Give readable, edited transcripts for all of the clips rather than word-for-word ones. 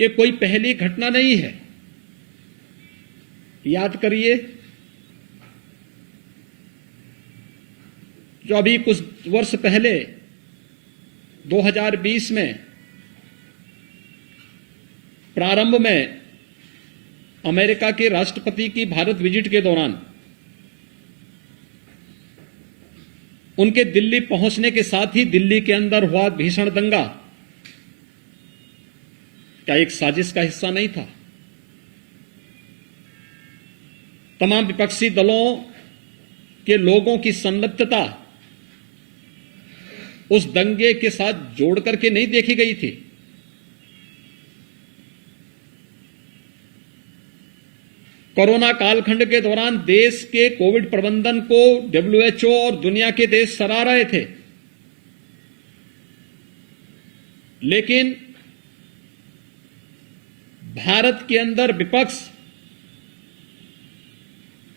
ये कोई पहली घटना नहीं है। याद करिए, जो अभी कुछ वर्ष पहले 2020 में प्रारंभ में अमेरिका के राष्ट्रपति की भारत विजिट के दौरान उनके दिल्ली पहुंचने के साथ ही दिल्ली के अंदर हुआ भीषण दंगा क्या एक साजिश का हिस्सा नहीं था? तमाम विपक्षी दलों के लोगों की संलिप्तता उस दंगे के साथ जोड़ करके नहीं देखी गई थी। कोरोना कालखंड के दौरान देश के कोविड प्रबंधन को WHO और दुनिया के देश सराह रहे थे, लेकिन भारत के अंदर विपक्ष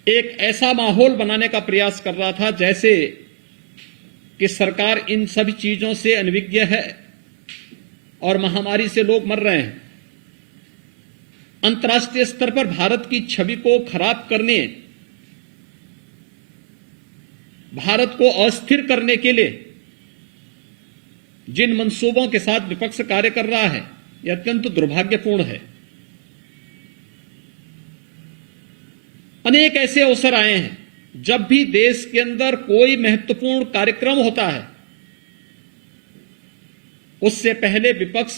एक ऐसा माहौल बनाने का प्रयास कर रहा था जैसे कि सरकार इन सभी चीजों से अनभिज्ञ है और महामारी से लोग मर रहे हैं। अंतर्राष्ट्रीय स्तर पर भारत की छवि को खराब करने, भारत को अस्थिर करने के लिए जिन मंसूबों के साथ विपक्ष कार्य कर रहा है, यह अत्यंत दुर्भाग्यपूर्ण है। अनेक ऐसे अवसर आए हैं जब भी देश के अंदर कोई महत्वपूर्ण कार्यक्रम होता है, उससे पहले विपक्ष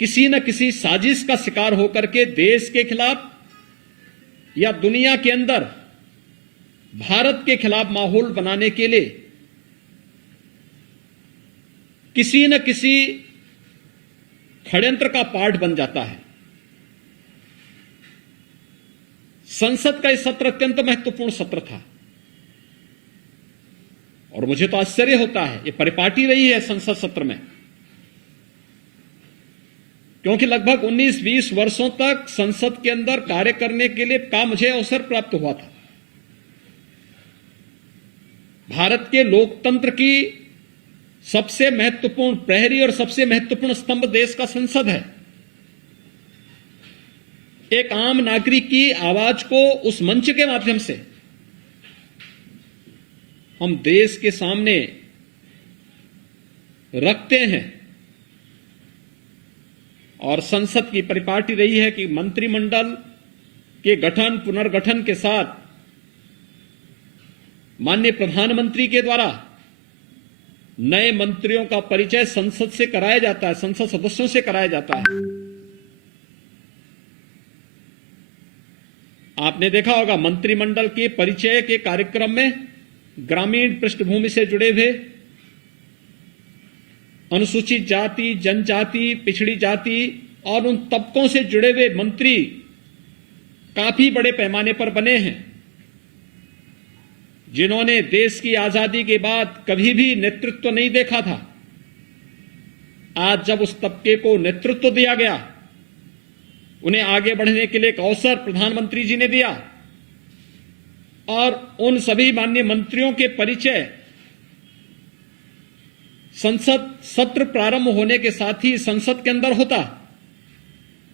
किसी न किसी साजिश का शिकार होकर के देश के खिलाफ या दुनिया के अंदर भारत के खिलाफ माहौल बनाने के लिए किसी न किसी षड्यंत्र का पार्ट बन जाता है। संसद का यह सत्र अत्यंत महत्वपूर्ण सत्र था और मुझे तो आश्चर्य होता है, यह परिपाटी रही है संसद सत्र में, क्योंकि लगभग 19-20 वर्षों तक संसद के अंदर कार्य करने के लिए का मुझे अवसर प्राप्त हुआ था। भारत के लोकतंत्र की सबसे महत्वपूर्ण प्रहरी और सबसे महत्वपूर्ण स्तंभ देश का संसद है। एक आम नागरिक की आवाज को उस मंच के माध्यम से हम देश के सामने रखते हैं और संसद की परिपाटी रही है कि मंत्रिमंडल के गठन पुनर्गठन के साथ माननीय प्रधानमंत्री के द्वारा नए मंत्रियों का परिचय संसद से कराया जाता है, संसद सदस्यों से कराया जाता है। आपने देखा होगा मंत्रिमंडल के परिचय के कार्यक्रम में ग्रामीण पृष्ठभूमि से जुड़े हुए अनुसूचित जाति, जनजाति, पिछड़ी जाति और उन तबकों से जुड़े हुए मंत्री काफी बड़े पैमाने पर बने हैं, जिन्होंने देश की आजादी के बाद कभी भी नेतृत्व नहीं देखा था। आज जब उस तबके को नेतृत्व दिया गया, उन्हें आगे बढ़ने के लिए एक अवसर प्रधानमंत्री जी ने दिया और उन सभी माननीय मंत्रियों के परिचय संसद सत्र प्रारंभ होने के साथ ही संसद के अंदर होता।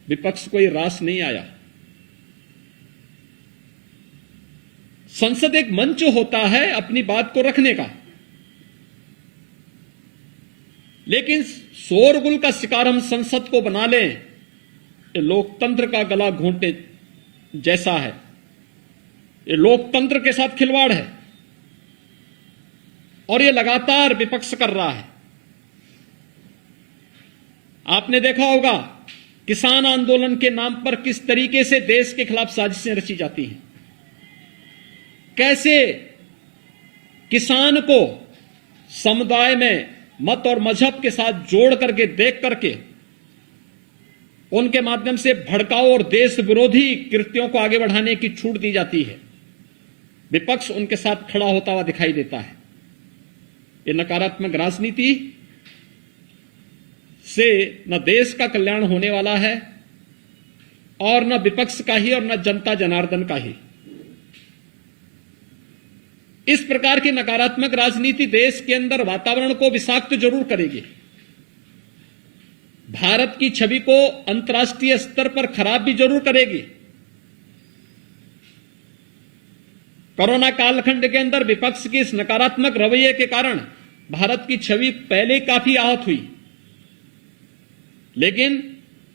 विपक्ष कोई रास नहीं आया। संसद एक मंच होता है अपनी बात को रखने का, लेकिन शोरगुल का शिकार हम संसद को बना लें, ये लोकतंत्र का गला घोंटने जैसा है। ये लोकतंत्र के साथ खिलवाड़ है और ये लगातार विपक्ष कर रहा है। आपने देखा होगा किसान आंदोलन के नाम पर किस तरीके से देश के खिलाफ साजिशें रची जाती हैं, कैसे किसान को समुदाय में मत और मजहब के साथ जोड़ करके देख करके उनके माध्यम से भड़काऊ और देश विरोधी कृत्यों को आगे बढ़ाने की छूट दी जाती है। विपक्ष उनके साथ खड़ा होता हुआ दिखाई देता है। ये नकारात्मक राजनीति से न देश का कल्याण होने वाला है और न विपक्ष का ही और न जनता जनार्दन का ही। इस प्रकार की नकारात्मक राजनीति देश के अंदर वातावरण को विषाक्त जरूर करेगी। भारत की छवि को अंतर्राष्ट्रीय स्तर पर खराब भी जरूर करेगी। कोरोना कालखंड के अंदर विपक्ष के इस नकारात्मक रवैये के कारण भारत की छवि पहले काफी आहत हुई, लेकिन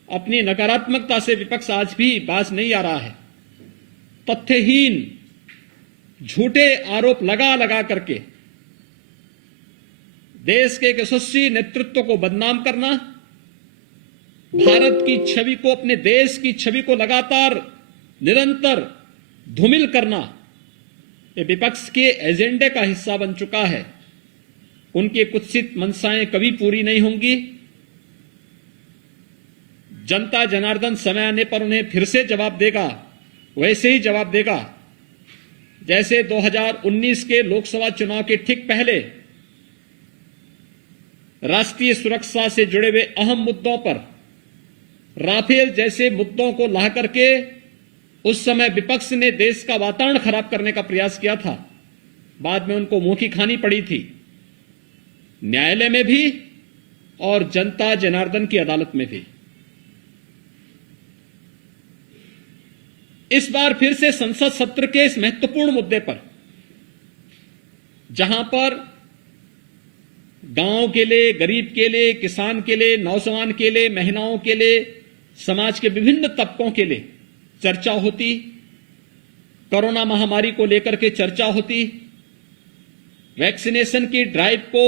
अपनी नकारात्मकता से विपक्ष आज भी बाज नहीं आ रहा है। तथ्यहीन झूठे आरोप लगा लगा करके देश के एक यशस्वी नेतृत्व को बदनाम करना, भारत की छवि को, अपने देश की छवि को लगातार निरंतर धूमिल करना, ये विपक्ष के एजेंडे का हिस्सा बन चुका है। उनकी कुत्सित मंशाएं कभी पूरी नहीं होंगी। जनता जनार्दन समय आने पर उन्हें फिर से जवाब देगा, वैसे ही जवाब देगा जैसे 2019 के लोकसभा चुनाव के ठीक पहले राष्ट्रीय सुरक्षा से जुड़े हुए अहम मुद्दों पर, राफेल जैसे मुद्दों को ला करके उस समय विपक्ष ने देश का वातावरण खराब करने का प्रयास किया था। बाद में उनको मुंह की खानी पड़ी थी, न्यायालय में भी और जनता जनार्दन की अदालत में भी। इस बार फिर से संसद सत्र के इस महत्वपूर्ण मुद्दे पर, जहां पर गांव के लिए, गरीब के लिए, किसान के लिए, नौजवान के लिए, महिलाओं के लिए, समाज के विभिन्न तबकों के लिए चर्चा होती, कोरोना महामारी को लेकर के चर्चा होती, वैक्सीनेशन की ड्राइव को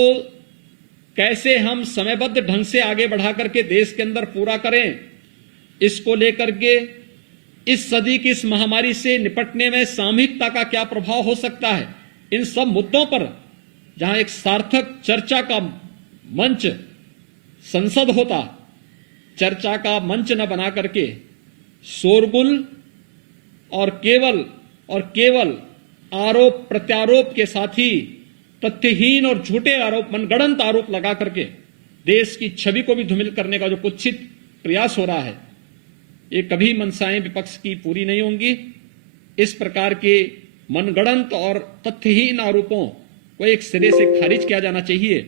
कैसे हम समयबद्ध ढंग से आगे बढ़ा करके देश के अंदर पूरा करें, इसको लेकर के इस सदी की इस महामारी से निपटने में सामूहिकता का क्या प्रभाव हो सकता है, इन सब मुद्दों पर जहां एक सार्थक चर्चा का मंच संसद होता, चर्चा का मंच न बना करके शोरगुल और केवल आरोप प्रत्यारोप के साथ ही तथ्यहीन और झूठे आरोप, मनगढ़ंत आरोप लगा करके देश की छवि को भी धूमिल करने का जो कुत्सित प्रयास हो रहा है, ये कभी मंशाएं विपक्ष की पूरी नहीं होंगी। इस प्रकार के मनगढ़ंत और तथ्यहीन आरोपों को एक सिरे से खारिज किया जाना चाहिए।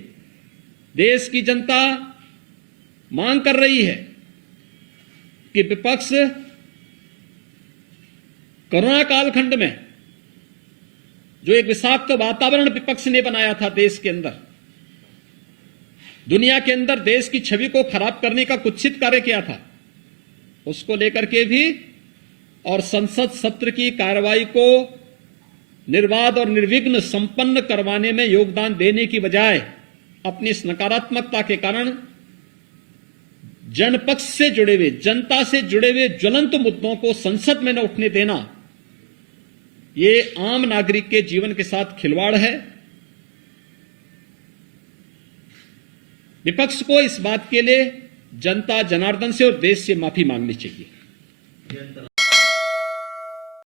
देश की जनता मांग कर रही है कि विपक्ष कोरोना कालखंड में जो एक विषाक्त वातावरण विपक्ष ने बनाया था देश के अंदर, दुनिया के अंदर देश की छवि को खराब करने का कुत्सित कार्य किया था, उसको लेकर के भी और संसद सत्र की कार्रवाई को निर्बाध और निर्विघ्न संपन्न करवाने में योगदान देने की बजाय अपनी इस नकारात्मकता के कारण जनपक्ष से जुड़े हुए, जनता से जुड़े हुए ज्वलंत मुद्दों को संसद में न उठने देना, ये आम नागरिक के जीवन के साथ खिलवाड़ है। विपक्ष को इस बात के लिए जनता जनार्दन से और देश से माफी मांगनी चाहिए।